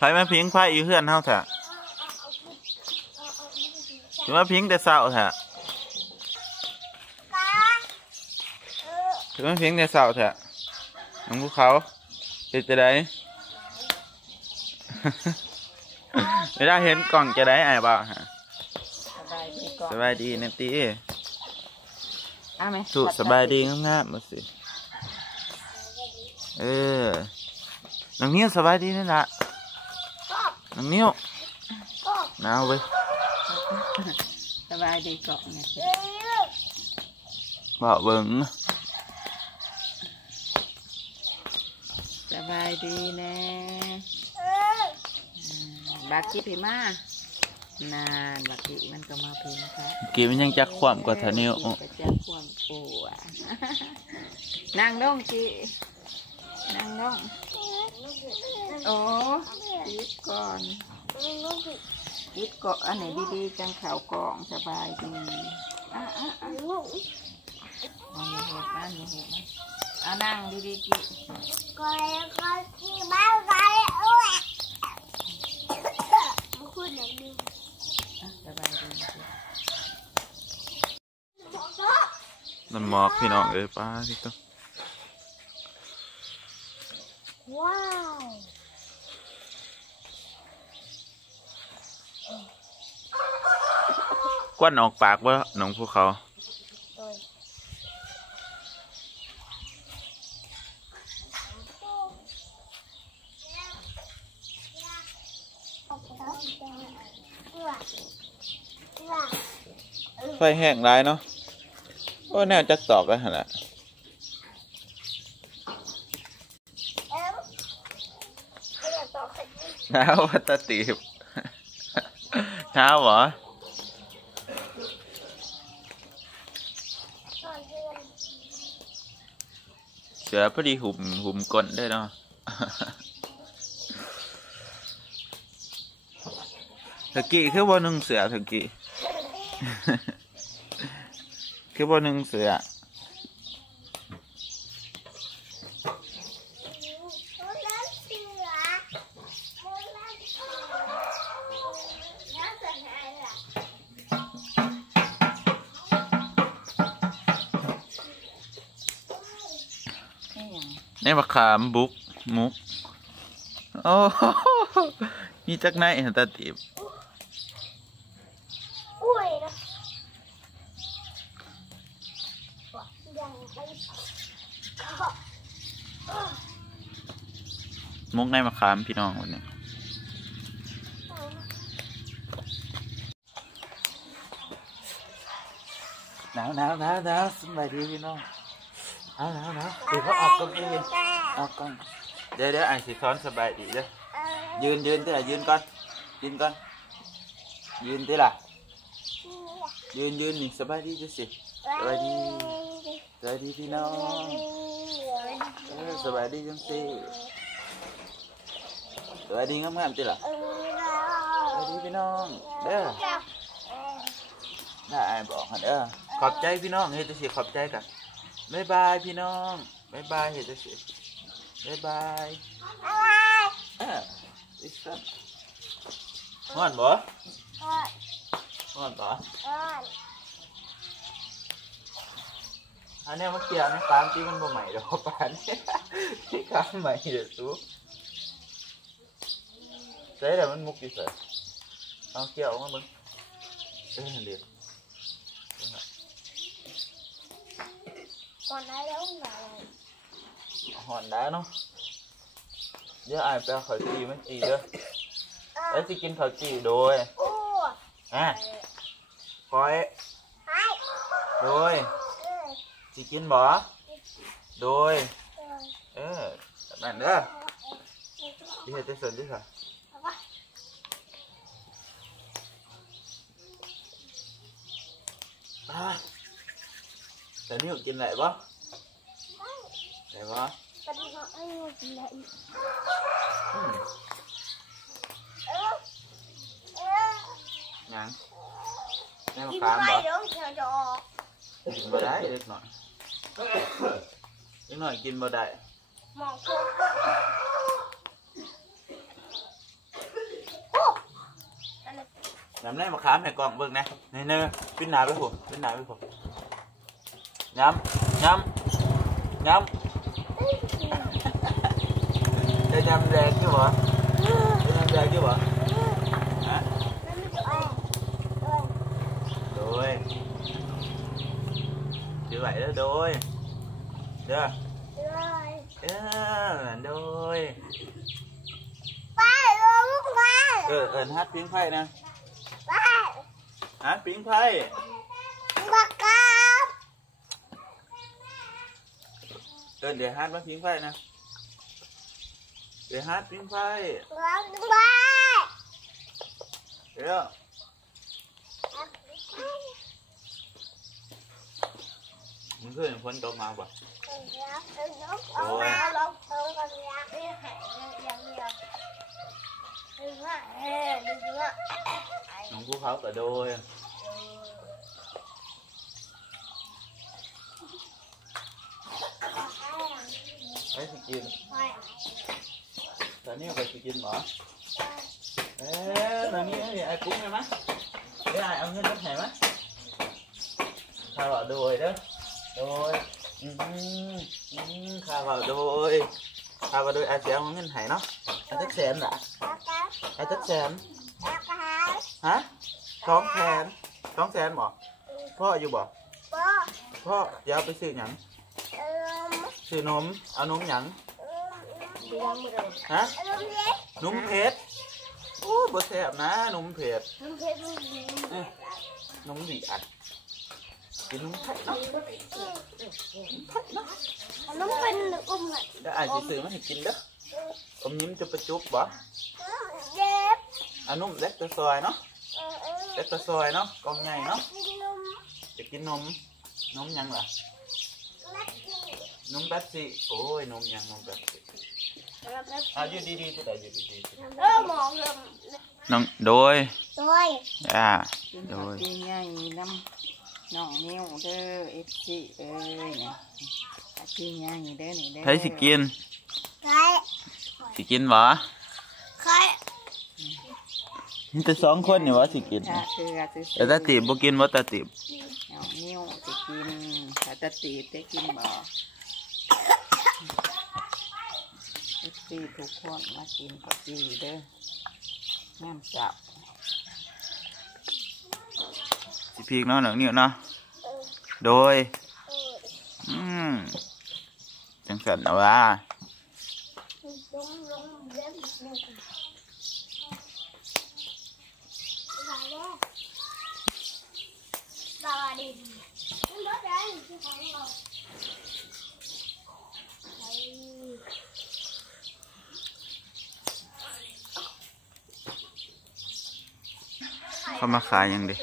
ไผมาพิงไผอยู่เฮือนเฮาแท้สิมาพิงแต่เช้าแท้สิมาพิงแต่เช้าแท้น้องภูเขาเป็นจะได้ไม่ได้เห็นกล่องจะได้ไอ้บ่าวฮะสบายดีนะตีสุสบายดีงามๆมาสิน้องนิ้วสบายดีนี่ละน้องนิ้วหนาวเว้ยสบายดีเกาะเนี่ยบ่เบิ่งสบายดีแน่บากี้พี่มานานบากี้มันก็มาพิมพ์ครับกี่มันยังจักความกว่าทานิ้วจักความปวดนั่งน้องจีนั่งน้องโอ้ยิดก่อนยิดเกาะอันไหนดีๆจังข่าวกองสบายดีลูกมาเหตุบ้านมาเหตุบ้านเอานั่งดีๆจีก็ที่บ้านไปอ้วนมาคุยหน่อยนึงสบายดีน้ำหมอกพี่น้องป้าที่ต้องว้าวกวนออกปากว่าน้องภูเขาไฟแห้งร้ายเนาะโอ้แน่จักตอกแล้วฮะละเช้าวัตตีบเช้าเหรอเสือพอดีหุ่มก้นได้เนาะตะกี้คือบ่หนึ่งเสือตะกี้คือบ่หนึ่งเสือนี่มะขามบุกมุกโอ้มีจักไหนตาตีบมุกในมะขามพี่น้องวันนี้หนาวสบายดีพี่น้องหนาวเดี๋ยวเขาออกกันเองออกกันเดี๋ยวไอ้สิซ้อนสบายดีเด้อยืนที่ไหนยืนก่อนยืนที่ไหนยืนนี่สบายดีจ้ะสิสบายดีพี่น้องสบายดีจังสิสบายดีงามๆที่ไหนสบายดีพี่น้องเด้อได้ไอ้บอกเด้อขอบใจพี่น้องเฮ้ยจะสิขอบใจกันบ๊ายบายพี่น้องบ๊ายบายเฮ้ยจะสิบ๊ายบายอีกสักห่อนบ่อันนี้มันเกี่ยวนะตามที่มันบ่ใหม่ดอกปานที่กามใหม่เดี๋ยวสู้ใส่แต่มันมุกอยู่เสร็จเอาเกี่ยวมาบึ้งเดี๋ยวก่อนได้แล้วไงห่อนได้เนาะเดี๋ยวไอ้ไปเอาข้าวจีมันจีเด้อแล้วจะกินข้าวจีโดยคอยโดยจะกินบ่โดยนั่นเด้อที่เฮ็ดจะสนดิค่ะแต่นี่กินไหนบ่ไหนบ่แต่นี่เขาไม่กินไหนยังแม่มา กิน ขาม ไป บ่ เดี๋ยวเธอจะออกกินบ่ได้เล็กหน่อยกินบ่ได้มองคุก น้ำแน่มาขามให้กล่องเบิ่งนะนี่เนอปิ้นหนาไปผมปิ้นหนาไปผมย้ำได้ย้ำแรงchứบ่ได้ย้ำแรงchứบ่ฮะโดยnhư vậy đó đôi chưaโดยhát tiếng phay nè hát tiếng phay để hát bắt tiếng phay nè để hát tiếng phay thấy không những người phân tộc màu vậy nóng phú khóc cả đôi ấy thì chìm tại nếu phải thì chìm bỏ ê là như thế thì ai cúng em á để ai ông nhân đất hẻm á sao bảo đôi đó đôi khao vào đôi ai sẽ không ngân hải nó ai thích xem đã ai thích xem hả con xem bỏพ่ออยู่บ่พ่อจะเอาไปซื้อหยังซื้อนมเอานมหยังฮะนมเผ็ดโอ้บ่แซ่บนะนมเผ็ดนมดีอัดกินนมเผ็ดเนาะน้องเป็นอุ้มเลย ได้อาจจะซื้อมาให้กินเด้ออมยิ้มจะประจุบบ่เจ็บเอานมเล็กตัวซอยเนาะเล็กตัวซอยเนาะกองใหญ่เนาะจะกินนมหยังล่ะนมแป๊บซี่โอ้ยนมหยังนมแป๊บซี่อยู่ดีๆตัวใดอยู่ดีๆมองเลย น้องโดยโดยกินง่ายน้ำน้องนิ้วเด้อเอฟซีเอ้ยเนี่ยกินง่ายเด้อนี่เด้อใครสิกินใครสิกินบ่ใครมีแต่2 คนนี่วะสิกินแต่ตาตีบบ่กินบ่ตาตีบน้องนิ้วสิกินแต่ตาตีบได้กินบ่เอฟซีทุกคนมากินข้าวจีเด้อแม่จับสิพีกเนาะหนังนิ้วเนาะโดยจังสันนะว่าเขามาขายยังดิ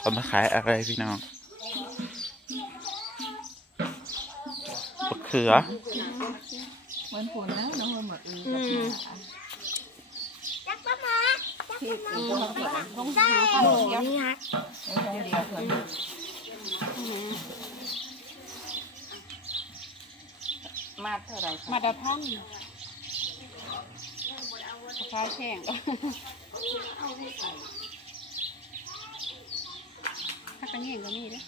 เขามาขายอะไรพี่น้องมะเขือเหมือนผลนะน้องเหมือนจักรมาที่ต้องหาข้าวเดียวนี่ฮะมาเท่าไรมาดาท่านคล้ายแข่งถ้าเป็นอย่างนี้ด้วย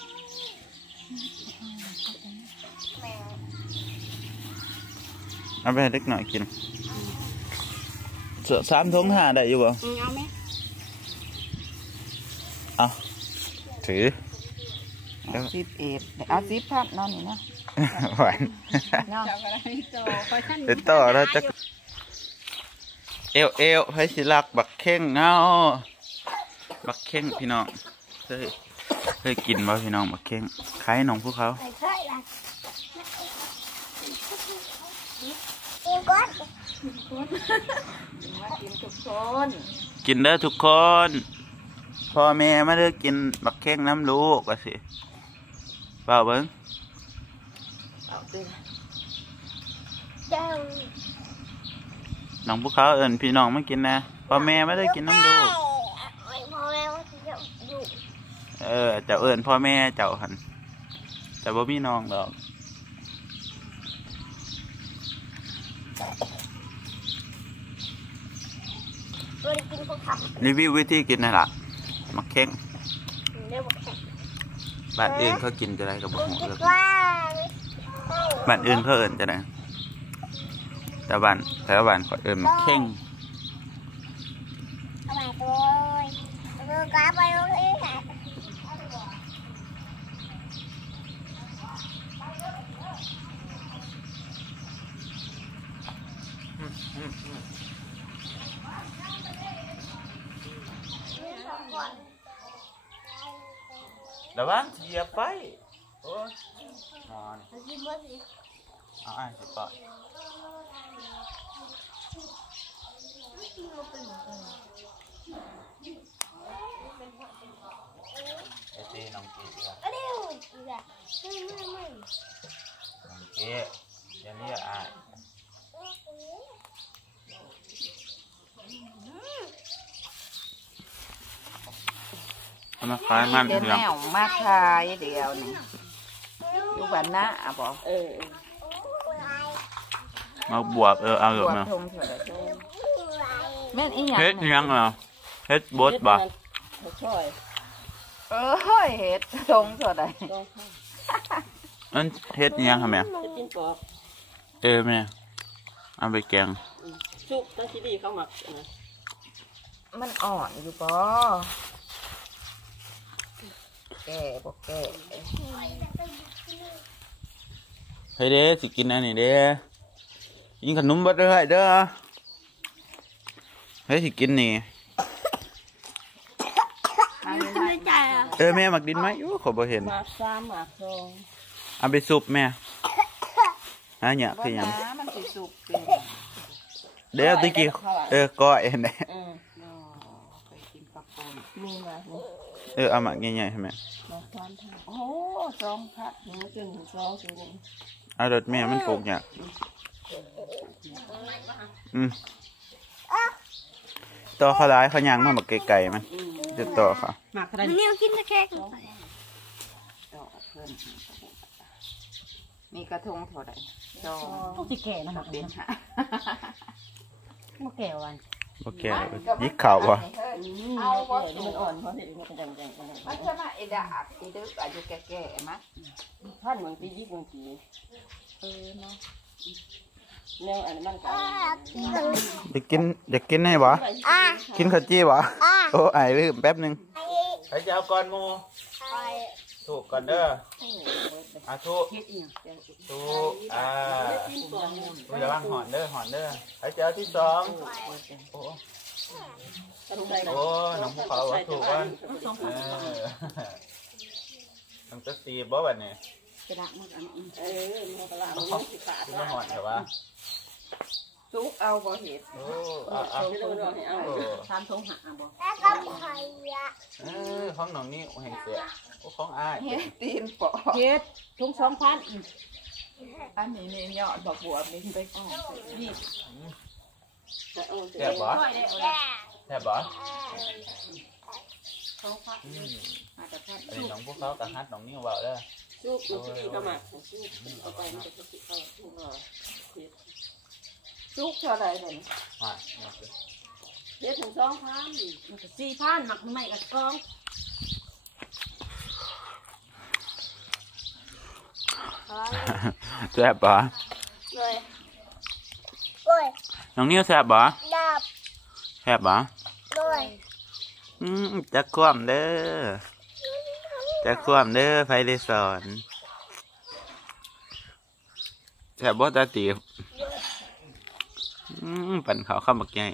เอาไปให้เด็กหน่อยกินเสือ3 ถุง5ได้อยู่บ่เอาไหมเอาถือเอา11เอา10พันนอนนี่นะหวานเดี๋ยวต่อแล้วจะเอวให้สิลักบักเข่งเงาบักเข่งพี่น้องเคยกินบ่พี่น้องบักเข่งขายน้องพวกเขากินเด้อทุกคนพ่อแม่มาเด้อกินบักเข่งน้ำลูกว่าสิเปล่าเบิ้งน้องพวกเขาเอิญพี่น้องมากินนะพ่อแม่ไม่ได้กินน้ำดูเจ้าเอิญพ่อแม่เจ้าหันแต่บ่มีน้องดอก บริกินของเขา รีวิววิธีกินนี่ล่ะมักเข่ง เรียกว่าแข็ง บ้านอื่นเขากินจะได้กับบ่ฮู้ คิ เล ด ย ว่า บ้านอื่นเขาเอิ้นจะได้แต่บ้านเขาเอิ้นมักเข่ง เอาไปเลยดูกราฟไปดูที่ไหน ระวังเหยียบไปโอ้ยนอน กินเมื่อสิ เอาอ่ะสิปะไอ้ตีน้องกีครับ เร็วอีกอ่ะไม่ น้องกีเดี๋ยวนี้อ่ะเอามาขายมัน เดี๋ยว เดี แน ยว วมาขายเดียวนี่อยู่บ้านนาบอก มาบวบเอา บ หรื ว อบ มา ทงเถอะแม่นอีหยัง เฮ็ดยังเหรอเฮ็ดบดบ่ ช่วยเฮ้ยเฮ็ดทงเถอะได้ อันเฮ็ดยังค่ะแม่ จะกินปอก แม่เอาไปแกง ซุปตั้งที่ดีเข้าหมักนะ มันอ่อนอยู่ปอแก่บ่แก่ เฮ้ยเด้สิกินอันนี้เด้กินขนมบดเด้อเด้อเฮ้ยสิกินนี่ ไม่ใจอ่ะ แม่มักดินไหมขอบ่เห็น หมักซ้ำหมักซอง เอาไปซุปแม่เนี่ยคือหยัง น้ำมันสิสุกเป็น เดี๋ยวตะกี้ก้อยเนี่ย ไปกินกับปน มีมาเนี่ย เอามาใหญ่ๆใช่ไหม หมักซ้ำทั้งโอ้ซองพัดหนึ่งจนถึงซองถึงหนึ่ง เอารถแม่มันปลูกเนี่ยต่อเขาร้ายเขายางมาแบบไก่ๆมันจะต่อเขา หมักอะไร มันเนี่ยกินแต่แค่ ดอกเพิ่นมีกระทงเท่าไหร่ดอก พวกที่แก่นะหมัก เป็ เป็น น หา พวกแก่วัน โอเคยิกเข่าวะ เอาพอมันอ่อนเพราะเห็นมันจัง มันจะมาไอ้ดาบไอ้ดึกอายุแก่ๆมั้ย ท่านบางทียิบบางที เนาะ แนวอันนั้นมันก็ อยากกินให้บ่กินข้าวจี้บ่โอ้ไอ้ลืมแป๊บนึงใครจะเอาก่อนมูถูกก่อนเด้อถูก คิดอีก ถูกกินก่อน ระวังหอนเด้อใครจะเอาที่สองโอ้ ต้องใส่ โอ้น้องภูเขาถูกว่าน้องจะตีบ่แบบนี้ กระดาษมันอันมันกระดาษมันสิขาด ที่มาหอนแต่ว่า ซุกเอาบ่เห็ด โอ้เอา ที่เราให้เอาทำทงหาบ่ แล้วก็ไข่อะ ของน้องนี่แห่งเสียของอ้าย เฮ็ดตีนปอ เฮ็ดทง2,000 อันนี้นี่ยอดดอกบัวนี่ไปอ้อม นี่ แซ่บบ่ แย่ บ่ มาแต่พัด อันนี้น้องพวกเขากับฮัดน้องนี่เบาเด้อ ซุปมันสิกระหมักซุปเข้าไปมันจะสิเข้าซุป ซุกเท่าไหร่เด่น เฮ็ดถึง2,000มันก็4,000หมักใหม่ก็2 แซ่บบ่ เลยโอ้ย น้องนี่แซ่บบ่ ดับ แซ่บบ่ ด้วย จักความเด้อจักความเด้อไผได้สอนแซ่บบ่ตาตีบปั่นเขาวข้าวบักใหญ่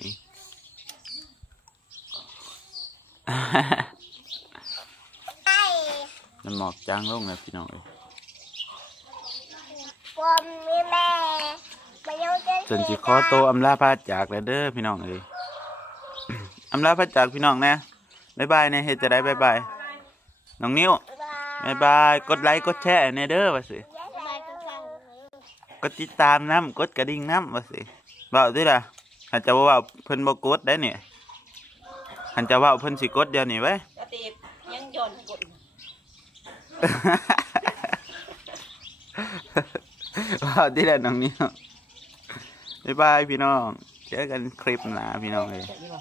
ไอ้ มันหมอกจางลงเลยพี่น้องเอ้ย ผมมีแม่ไม่ยอมจะ จนสิขอโตวอำลาพาจากแล้วเด้อพี่น้องเอ้ย อำลาพาจากพี่น้องนะบ๊ายบายเนี่ยเฮ็ดจะได้บ๊ายบายน้องนิ้วบ๊ายบายกดไลค์กดแชร์ในเด้อว่าสิกดติดตามน้ำกดกระดิ่งน้ำว่าสิเบาด้วยล่ะหันจะว่าเพิ่นบ่กดได้เนี่ยหันจะว่าเพิ่นสิกดเดียวนี่ไว้ จะตียังย่อนกด ว่าที่ละน้องนิ้ว บ๊ายบายพี่น้องเจอกันคลิปหน้าพี่น้องเลย แกะดีกว่า